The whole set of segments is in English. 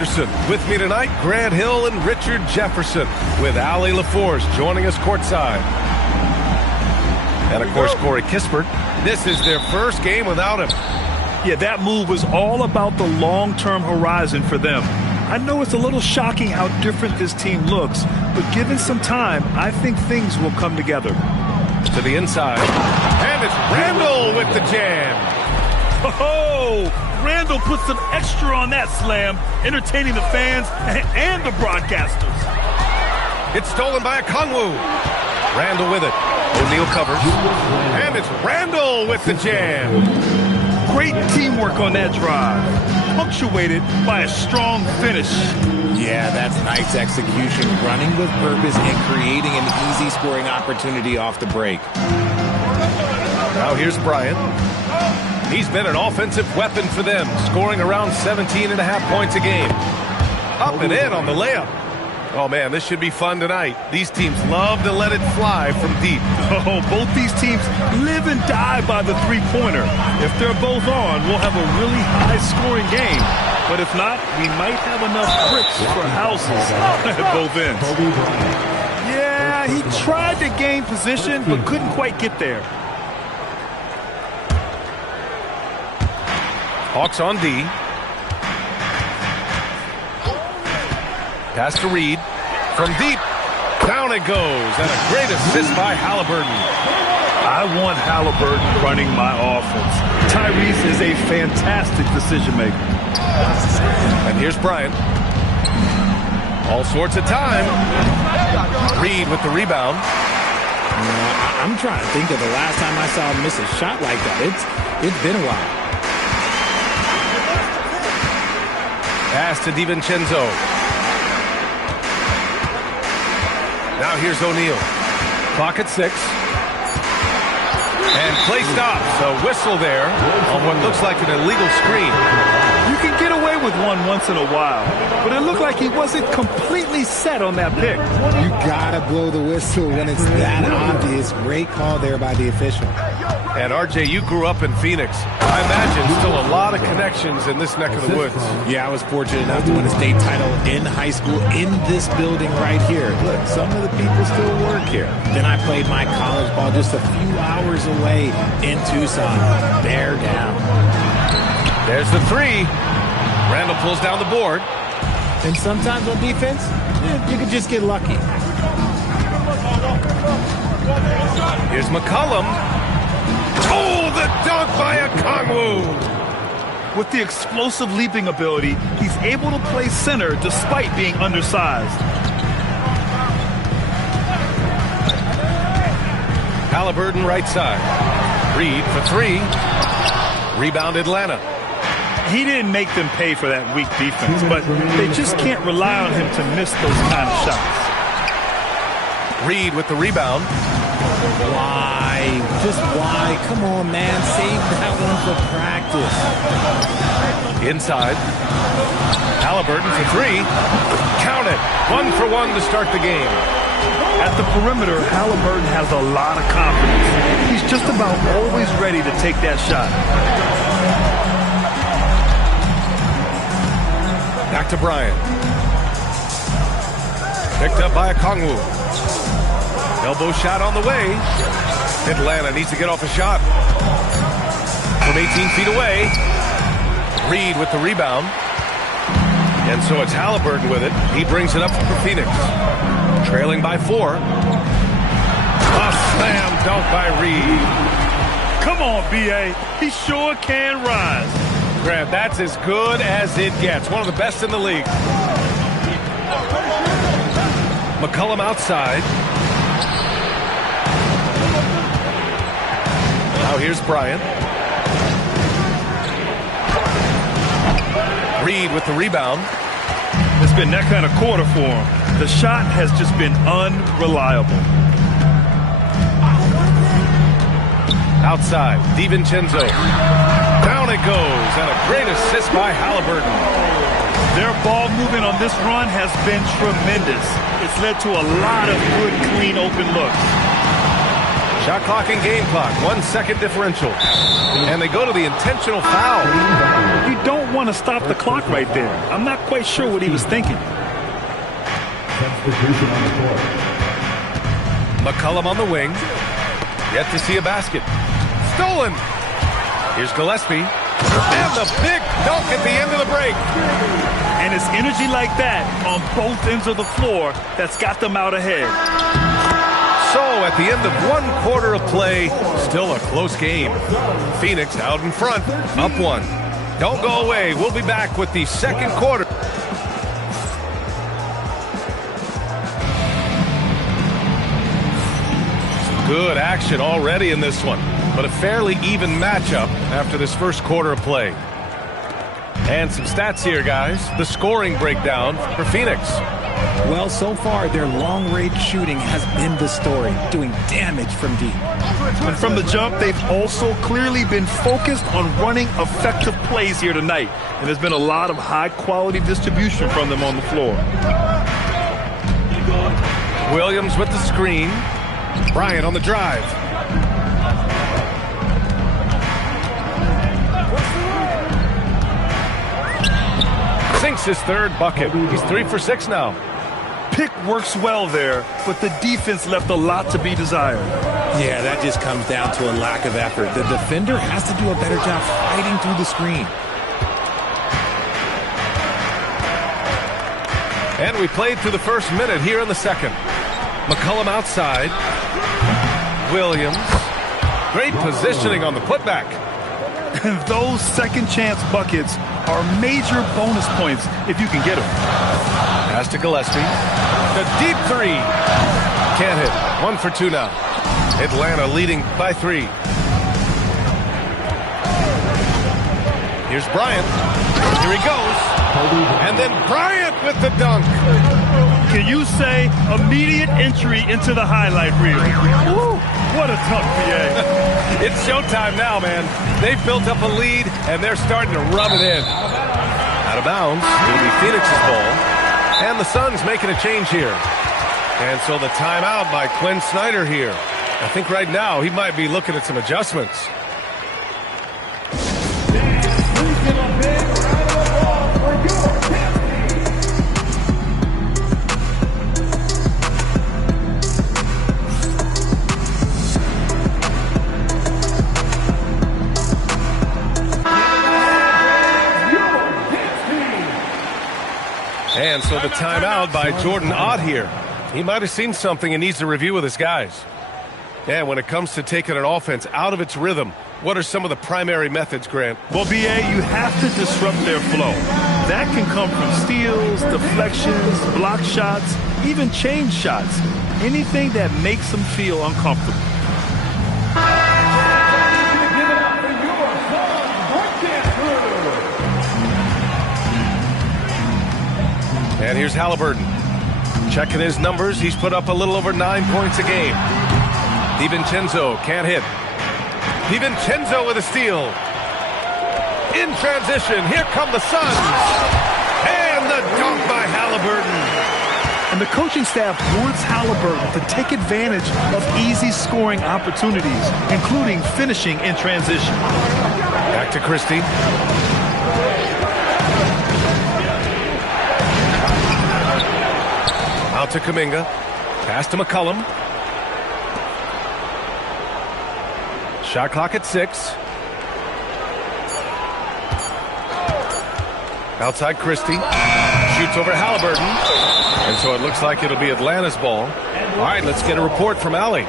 Anderson. With me tonight, Grant Hill and Richard Jefferson, with Allie LaForce joining us courtside. And, of course, Corey Kispert. This is their first game without him. Yeah, that move was all about the long-term horizon for them. I know it's a little shocking how different this team looks, but given some time, I think things will come together. To the inside. And it's Randall with the jam. Oh, Randall put some extra on that slam, entertaining the fans and the broadcasters. It's stolen by Okongwu. Randall with it. O'Neal covers. And it's Randall with the jam. Great teamwork on that drive, punctuated by a strong finish. Yeah, that's nice execution, running with purpose and creating an easy scoring opportunity off the break. Now here's Bryant. He's been an offensive weapon for them, scoring around 17.5 points a game. Up and in on the layup. Oh, man, this should be fun tonight. These teams love to let it fly from deep. Oh, both these teams live and die by the three-pointer. If they're both on, we'll have a really high-scoring game. But if not, we might have enough bricks for houses at both ends. Yeah, he tried to gain position, but couldn't quite get there. Hawks on D. Pass to Reed. From deep. Down it goes. And a great assist by Halliburton. I want Halliburton running my offense. Tyrese is a fantastic decision maker. And here's Bryant. All sorts of time. Reed with the rebound. I'm trying to think of the last time I saw him miss a shot like that. It's been a while. Pass to DiVincenzo. Now here's O'Neal. Clock at 6. And play stops. A whistle there on what looks like an illegal screen. You can get away with one once in a while, but it looked like he wasn't completely set on that pick. You gotta blow the whistle when it's that obvious. Great call there by the official. And RJ, you grew up in Phoenix. I imagine still a lot of connections in this neck of the woods. Yeah, I was fortunate enough to win a state title in high school in this building right here. Look, some of the people still work here. Then I played my college ball just a few hours away in Tucson. Bear down. There's the three. Randall pulls down the board. And sometimes on defense, you can just get lucky. Here's McCollum. Oh, the dunk by Okongwu. With the explosive leaping ability, he's able to play center despite being undersized. Halliburton right side. Reed for three. Rebound Atlanta. He didn't make them pay for that weak defense, but they just can't rely on him to miss those kind of shots. Reed with the rebound. Why? Just why? Come on, man. Save that one for practice. Inside. Halliburton for three. Count it. 1 for 1 to start the game. At the perimeter, Halliburton has a lot of confidence. He's just about always ready to take that shot. Back to Bryant. Picked up by Okongwu. Elbow shot on the way. Atlanta needs to get off a shot. From 18 feet away. Reed with the rebound. And so it's Halliburton with it. He brings it up for Phoenix. Trailing by 4. A slam dunk by Reed. Come on, B.A. He sure can rise. Grant, that's as good as it gets. One of the best in the league. McCollum outside. Now here's Bryant. Reed with the rebound. It's been that kind of quarter for him. The shot has just been unreliable. Outside, DiVincenzo. Down it goes, and a great assist by Halliburton. Their ball movement on this run has been tremendous. It's led to a lot of good, clean, open looks. Shot clock and game clock, 1 second differential. And they go to the intentional foul. You don't want to stop the clock right there. I'm not quite sure what he was thinking. McCollum on the wing. Yet to see a basket. Stolen. Here's Gillespie. And the big dunk at the end of the break. And it's energy like that on both ends of the floor that's got them out ahead. So at the end of 1 quarter of play, still a close game. Phoenix out in front, up 1. Don't go away. We'll be back with the second quarter. Good action already in this one, but a fairly even matchup after this first quarter of play. And some stats here, guys. The scoring breakdown for Phoenix. Well, so far, their long-range shooting has been the story, doing damage from deep. And from the jump, they've also clearly been focused on running effective plays here tonight. And there's been a lot of high-quality distribution from them on the floor. Williams with the screen. Bryant on the drive. Sinks his third bucket. He's 3 for 6 now. Pick works well there, but the defense left a lot to be desired. Yeah, that just comes down to a lack of effort. The defender has to do a better job fighting through the screen. And we played through the first minute here in the second. McCollum outside. Williams. Great positioning on the putback. And those second chance buckets are major bonus points if you can get them. Pass to Gillespie. The deep 3. Can't hit. 1 for 2 now. Atlanta leading by 3. Here's Bryant. Here he goes. And then Bryant with the dunk. Can you say immediate entry into the highlight reel? Woo, what a tough PA. It's showtime now, man. They've built up a lead, and they're starting to rub it in. Out of bounds. It'll be Phoenix's ball. And the Suns making a change here. And so the timeout by Quinn Snyder here. I think right now he might be looking at some adjustments. And so the timeout by Jordan Ott here. He might have seen something and needs to review with his guys. And when it comes to taking an offense out of its rhythm, what are some of the primary methods, Grant? Well, BA, you have to disrupt their flow. That can come from steals, deflections, block shots, even change shots. Anything that makes them feel uncomfortable. And here's Halliburton. Checking his numbers, he's put up a little over 9 points a game. DiVincenzo can't hit. DiVincenzo with a steal. In transition, here come the Suns. And the dunk by Halliburton. And the coaching staff wants Halliburton to take advantage of easy scoring opportunities, including finishing in transition. Back to Christie. Out to Kuminga. Pass to McCollum. Shot clock at 6. Outside Christie. Shoots over Halliburton. And so it looks like it'll be Atlanta's ball. All right, let's get a report from Allie.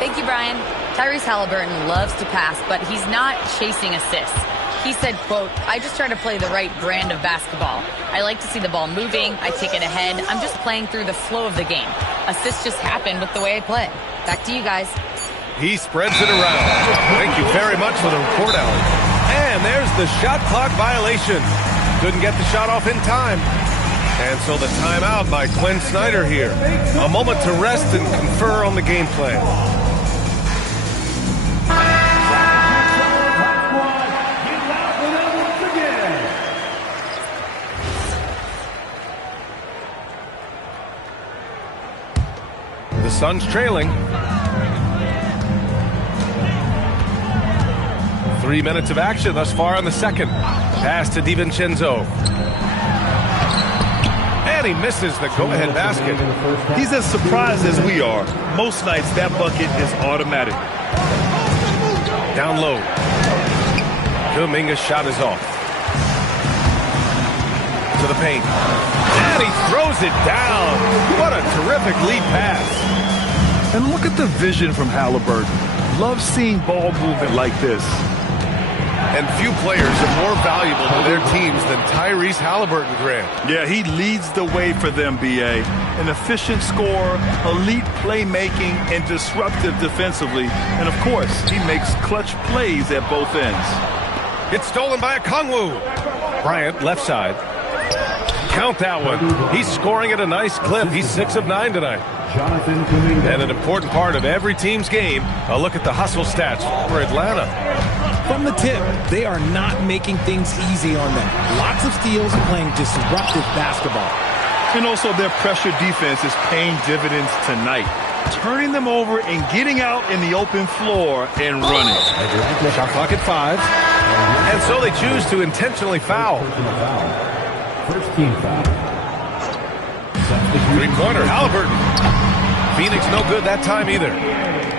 Thank you, Brian. Tyrese Halliburton loves to pass, but he's not chasing assists. He said, quote, "I just try to play the right brand of basketball. I like to see the ball moving. I take it ahead. I'm just playing through the flow of the game. Assists just happen with the way I play." Back to you guys. He spreads it around. Thank you very much for the report, Allie. And there's the shot clock violation. Couldn't get the shot off in time. And so the timeout by Quinn Snyder here. A moment to rest and confer on the game plan. The Suns trailing. 3 minutes of action thus far in the second. Pass to DiVincenzo. And he misses the go-ahead basket. He's as surprised as we are. Most nights, that bucket is automatic. Down low. Kuminga's shot is off. To the paint. And he throws it down. What a terrific lead pass. And look at the vision from Halliburton. Love seeing ball movement like this. And few players are more valuable to their teams than Tyrese Halliburton, Grant. Yeah, he leads the way for them, B.A. An efficient scorer, elite playmaking, and disruptive defensively. And, of course, he makes clutch plays at both ends. It's stolen by Okongwu. Bryant, left side. Count that one. He's scoring at a nice clip. He's 6 of 9 tonight. And an important part of every team's game, a look at the hustle stats for Atlanta. From the tip, they are not making things easy on them. Lots of steals and playing disruptive basketball. And also their pressure defense is paying dividends tonight. Turning them over and getting out in the open floor and running. Shot clock at 5. And so they choose to intentionally foul. First team foul. Three-pointer, Halliburton. Phoenix no good that time either.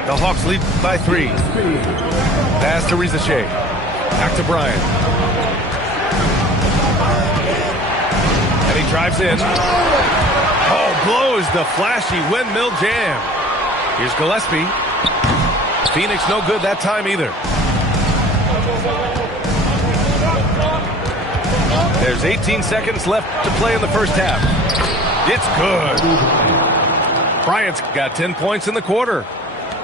The Hawks lead by 3. Pass to Rizachet. Back to Bryant. And he drives in. Oh, blows the flashy windmill jam. Here's Gillespie. Phoenix no good that time either. There's 18 seconds left to play in the first half. It's good. Bryant's got 10 points in the quarter.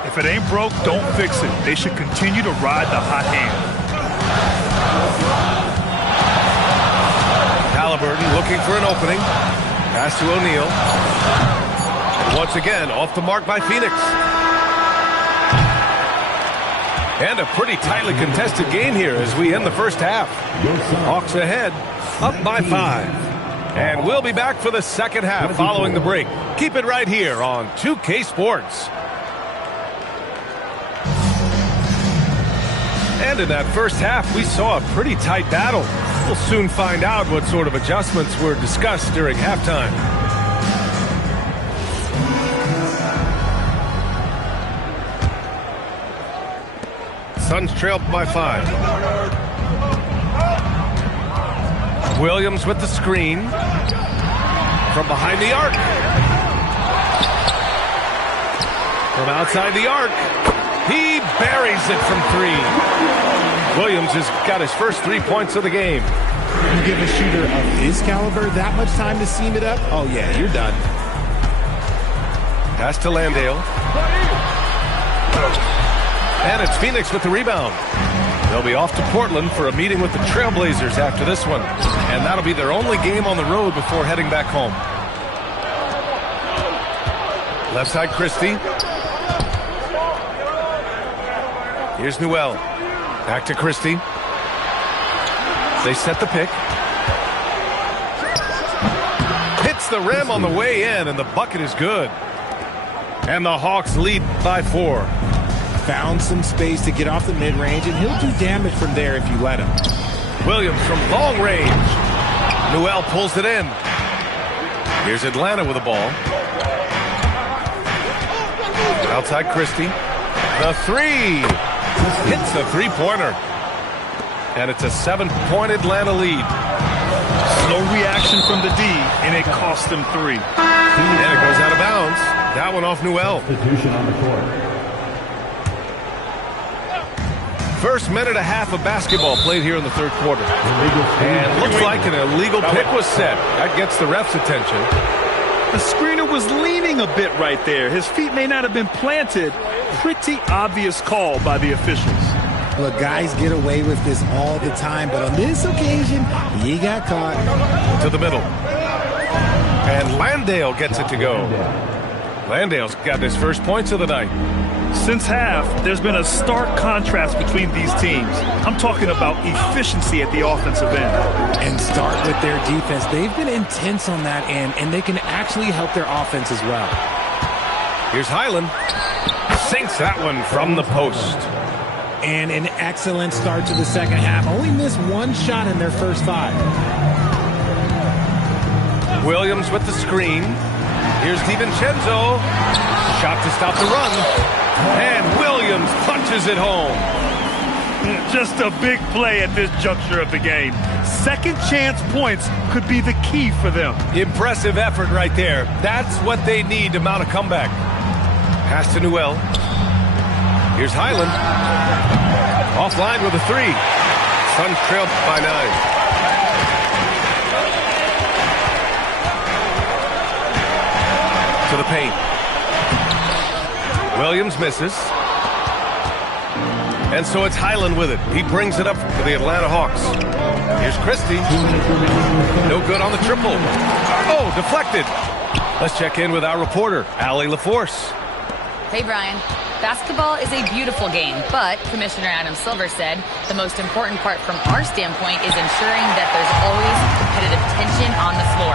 If it ain't broke, don't fix it. They should continue to ride the hot hand. Halliburton looking for an opening. Pass to O'Neal. And once again, off the mark by Phoenix. And a pretty tightly contested game here as we end the first half. Hawks ahead, up by 5. And we'll be back for the second half following the break. Keep it right here on 2K Sports. And in that first half, we saw a pretty tight battle. We'll soon find out what sort of adjustments were discussed during halftime. Suns trail by 5. Williams with the screen. From behind the arc. From outside the arc. He buries it from 3. Williams has got his first 3 points of the game. You give a shooter of his caliber that much time to seam it up? Oh, yeah, you're done. Pass to Landale. And it's Phoenix with the rebound. They'll be off to Portland for a meeting with the Trailblazers after this one. And that'll be their only game on the road before heading back home. Left side, Christie. Here's Newell. Back to Christie. They set the pick. Hits the rim on the way in, and the bucket is good. And the Hawks lead by 4. Found some space to get off the mid-range, and he'll do damage from there if you let him. Williams from long range. Newell pulls it in. Here's Atlanta with the ball. Outside Christie. The 3. Hits the three-pointer. And it's a 7-point Atlanta lead. Slow reaction from the D, and it cost them 3. And it goes out of bounds. That one off Newell. Substitution on the court. First minute and a half of basketball played here in the third quarter. And looks like an illegal pick was set. That gets the ref's attention. The screener was leaning a bit right there. His feet may not have been planted. Pretty obvious call by the officials. Look, guys get away with this all the time, but on this occasion, he got caught. To the middle. And Landale gets it to go. Landale's got his first points of the night. Since half, there's been a stark contrast between these teams. I'm talking about efficiency at the offensive end. And start with their defense. They've been intense on that end, and they can actually help their offense as well. Here's Highland. Sinks that one from the post. And an excellent start to the second half. Only missed one shot in their first 5. Williams with the screen. Here's DiVincenzo. Shot to stop the run. And Williams punches it home. Just a big play at this juncture of the game. Second chance points could be the key for them. Impressive effort right there. That's what they need to mount a comeback. Pass to Newell. Here's Highland. Offline with a 3. Suns trailed by 9. To the paint. Williams misses. And so it's Highland with it. He brings it up for the Atlanta Hawks. Here's Christie. No good on the triple. Oh, deflected. Let's check in with our reporter, Allie LaForce. Hey, Brian. Basketball is a beautiful game, but Commissioner Adam Silver said the most important part from our standpoint is ensuring that there's always competitive tension on the floor.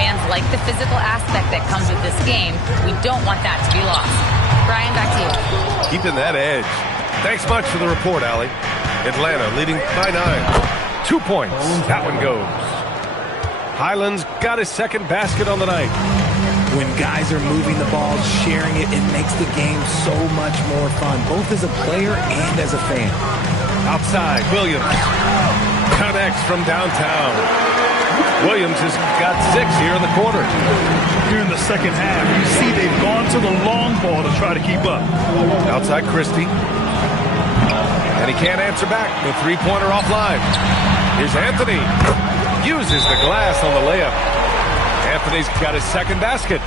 Fans like the physical aspect that comes with this game. We don't want that to be lost. Brian, back to you. Keeping that edge. Thanks much for the report, Allie. Atlanta leading by 9. 2 points. That one goes. Highland's got his second basket on the night. When guys are moving the ball, sharing it, it makes the game so much more fun, both as a player and as a fan. Outside, Williams connects from downtown. Williams has got 6 here in the quarter. Here in the second half, you see they've gone to the long ball to try to keep up. Outside Christie. And he can't answer back. The three-pointer offline. Here's Anthony. Uses the glass on the layup. Anthony's got his second basket.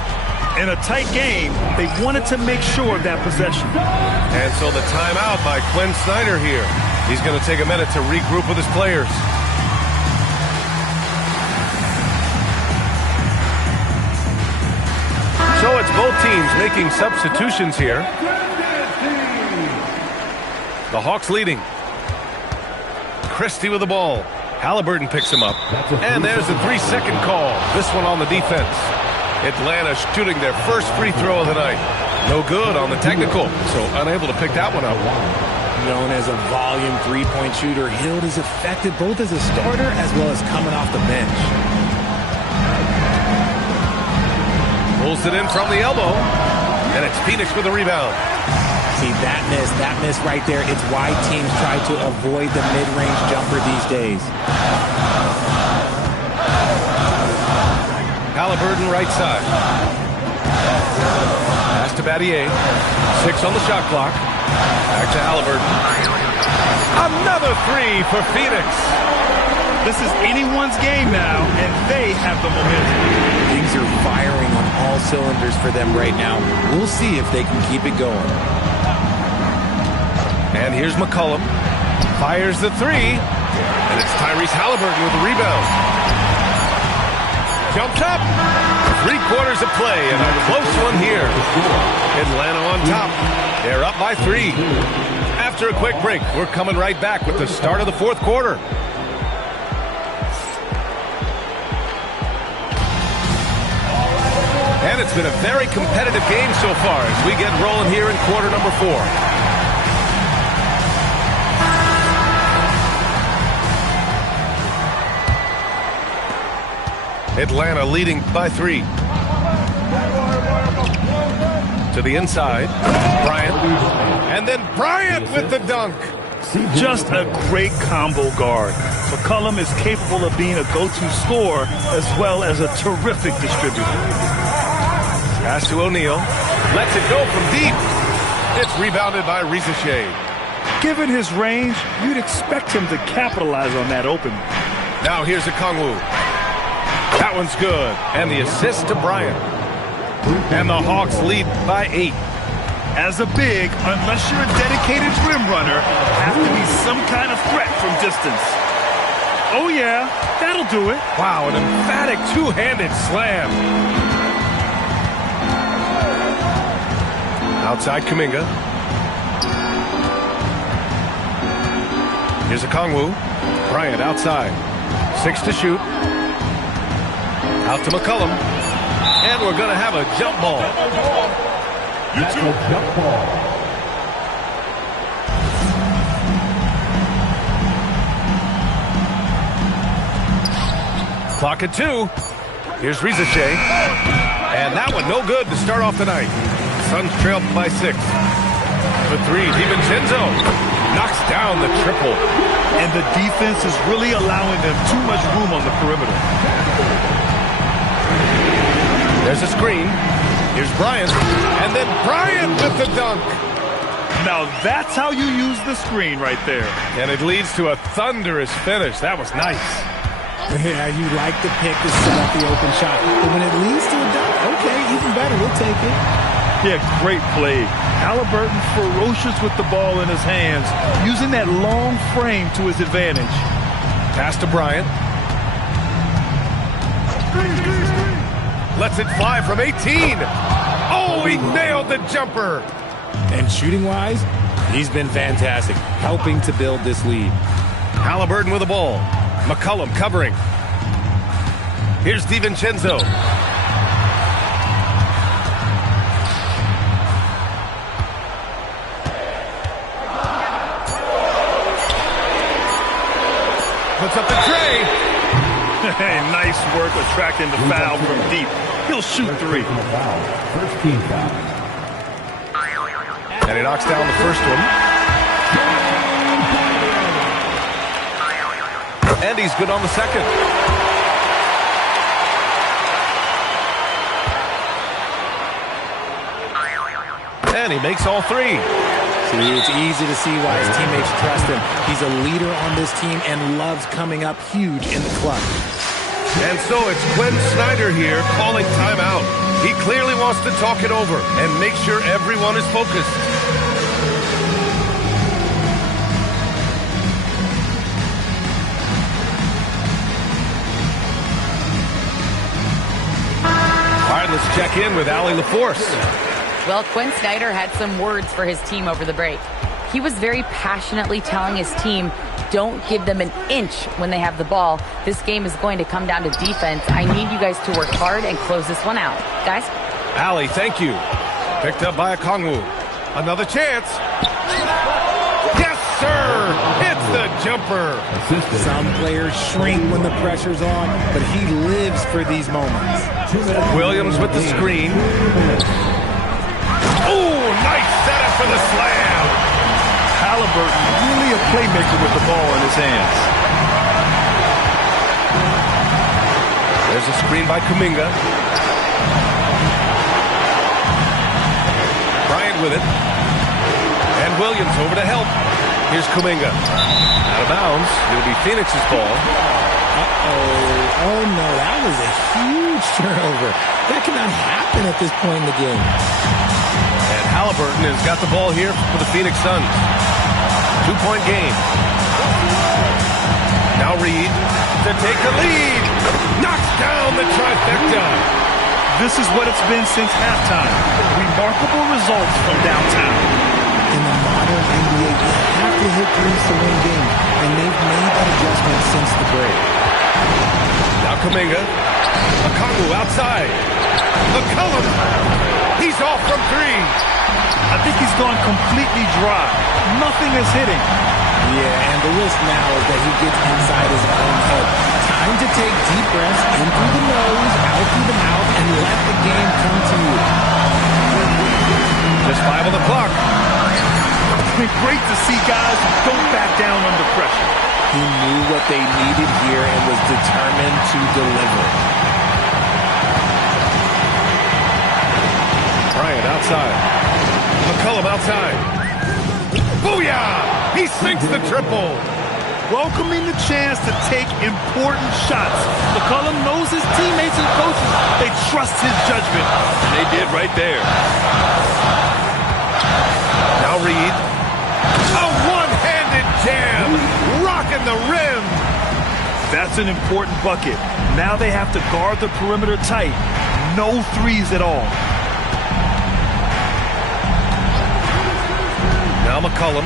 In a tight game, they wanted to make sure of that possession. And so the timeout by Quinn Snyder here. He's going to take a minute to regroup with his players. So it's both teams making substitutions here. The Hawks leading. Christie with the ball. Halliburton picks him up. And there's the 3-second call. This one on the defense. Atlanta shooting their first free throw of the night. No good on the technical, so unable to pick that one up. Known as a volume three-point shooter, Hield is effective both as a starter as well as coming off the bench. Pulls it in from the elbow. And it's Phoenix with the rebound. See, that miss right there, it's why teams try to avoid the mid-range jumper these days. Halliburton right side. Pass to Battier. 6 on the shot clock. Back to Halliburton. Another 3 for Phoenix. This is anyone's game now, and they have the momentum. Things are firing on all cylinders for them right now. We'll see if they can keep it going. And here's McCollum. Fires the 3. And it's Tyrese Halliburton with the rebound. Jumps up. 3/4 of play and a close one here. Atlanta on top. They're up by 3. After a quick break, we're coming right back with the start of the fourth quarter. And it's been a very competitive game so far as we get rolling here in quarter number 4. Atlanta leading by 3. To the inside, Bryant. And then Bryant with the dunk. Just a great combo guard. McCollum is capable of being a go-to scorer as well as a terrific distributor. Pass to O'Neal. Lets it go from deep. It's rebounded by Risacher. Given his range, you'd expect him to capitalize on that opening. Now here's Okongwu. That one's good. And the assist to Bryant. And the Hawks lead by 8. As a big, unless you're a dedicated rim runner, have to be some kind of threat from distance. Oh yeah, that'll do it. Wow, an emphatic two-handed slam. Outside Kuminga. Here's Okongwu. Bryant outside. 6 to shoot. Out to McCollum. And we're going to have a jump ball. Clock at 2. Here's Rizichet. And that one no good to start off the night. Suns trail by 6. For 3, DiVincenzo knocks down the triple. And the defense is really allowing them too much room on the perimeter. There's a screen. Here's Bryant. And then Bryant with the dunk. Now that's how you use the screen right there. And it leads to a thunderous finish. That was nice. Yeah, you like the pick to set up the open shot. But when it leads to a dunk, okay, even better. We'll take it. Yeah, great play. Halliburton ferocious with the ball in his hands, using that long frame to his advantage. Pass to Bryant. Lets it fly from 18. Oh, he nailed the jumper. And shooting-wise, he's been fantastic, helping to build this lead. Halliburton with the ball. McCollum covering. Here's DiVincenzo. Puts up the tray. Nice work attracting the foul from deep. He'll shoot 3. First team foul. And he knocks down the first one. And he's good on the second. And he makes all 3. See, it's easy to see why his teammates trust him. He's a leader on this team and loves coming up huge in the clutch. And so it's Quinn Snyder here calling timeout. He clearly wants to talk it over and make sure everyone is focused. All right, let's check in with Allie LaForce. Well, Quinn Snyder had some words for his team over the break. He was very passionately telling his team, don't give them an inch when they have the ball. This game is going to come down to defense. I need you guys to work hard and close this one out. Guys? Allie, thank you. Picked up by Okongwu. Another chance. Yes, sir! Hits the jumper. Some players shrink when the pressure's on, but he lives for these moments. Williams with the screen. Oh, nice setup for the slam. Halliburton really a playmaker with the ball in his hands. There's a screen by Kuminga. Bryant with it. And Williams over to help. Here's Kuminga. Out of bounds. It'll be Phoenix's ball. Uh-oh. Oh, no, that was a huge turnover. That cannot happen at this point in the game. And Halliburton has got the ball here for the Phoenix Suns. 2-point game. Now Reed to take the lead. Knocks down the trifecta. This is what it's been since halftime. Remarkable results from downtown. In the modern NBA, you have to hit threes to win games, and they've made that adjustment since the break. Now Kuminga. Okongwu outside. McCollum. He's off from 3. I think he's gone completely dry. Nothing is hitting. Yeah, and the risk now is that he gets inside his own head. Time to take deep breaths in through the nose, out through the mouth, and let the game come to you. Just 5 on the clock. Great to see guys who don't back down under pressure. He knew what they needed here and was determined to deliver. Bryant outside. McCollum outside. Booyah! He sinks the triple. Welcoming the chance to take important shots. McCollum knows his teammates and coaches. They trust his judgment. And they did right there. Now Reed. A one-handed jam. Rocking the rim. That's an important bucket. Now they have to guard the perimeter tight. No threes at all. Now McCollum.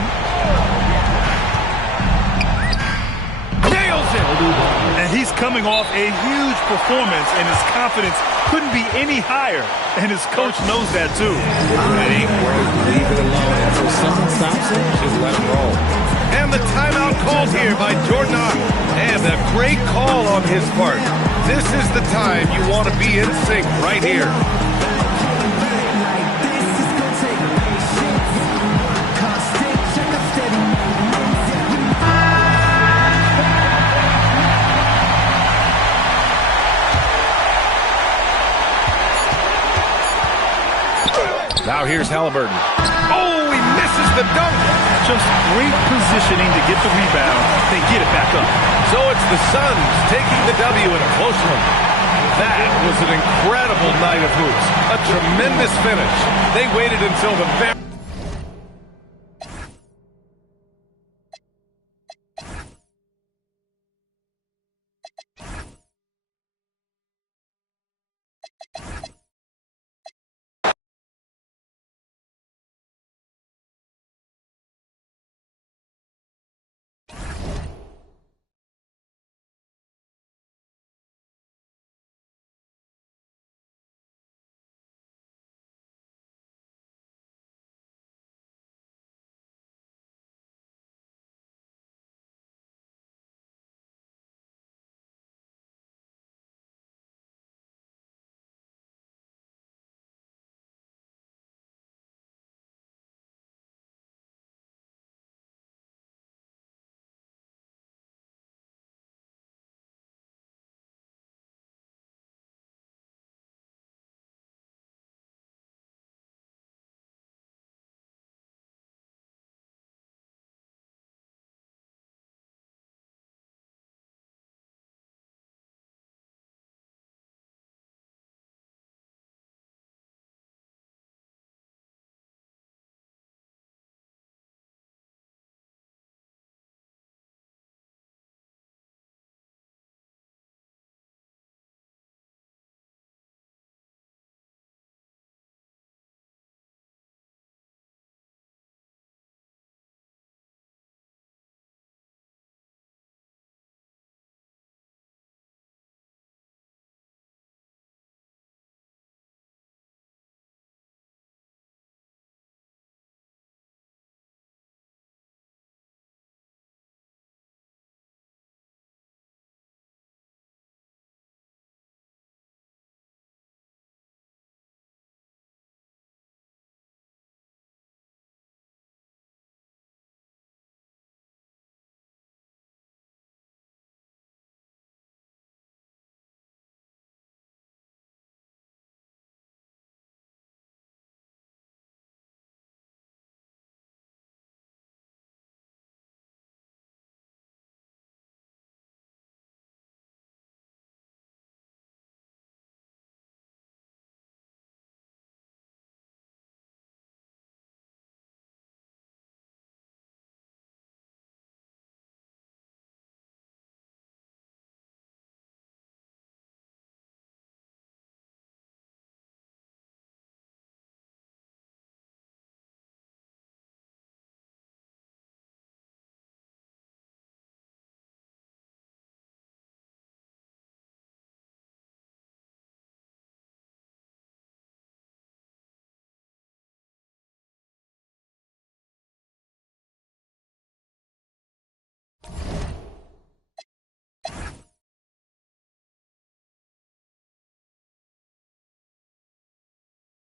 Nails it! And he's coming off a huge performance, and his confidence couldn't be any higher. And his coach knows that, too. It ain't worth leave it alone. Until someone stops it, just let him roll. And the timeout called here by Jordan Knox. And a great call on his part. This is the time you want to be in sync right here. Now here's Halliburton. Oh, he misses the dunk. Just great positioning to get the rebound, then get it back up. So it's the Suns taking the W in a close one. That was an incredible night of hoops. A tremendous finish. They waited until the very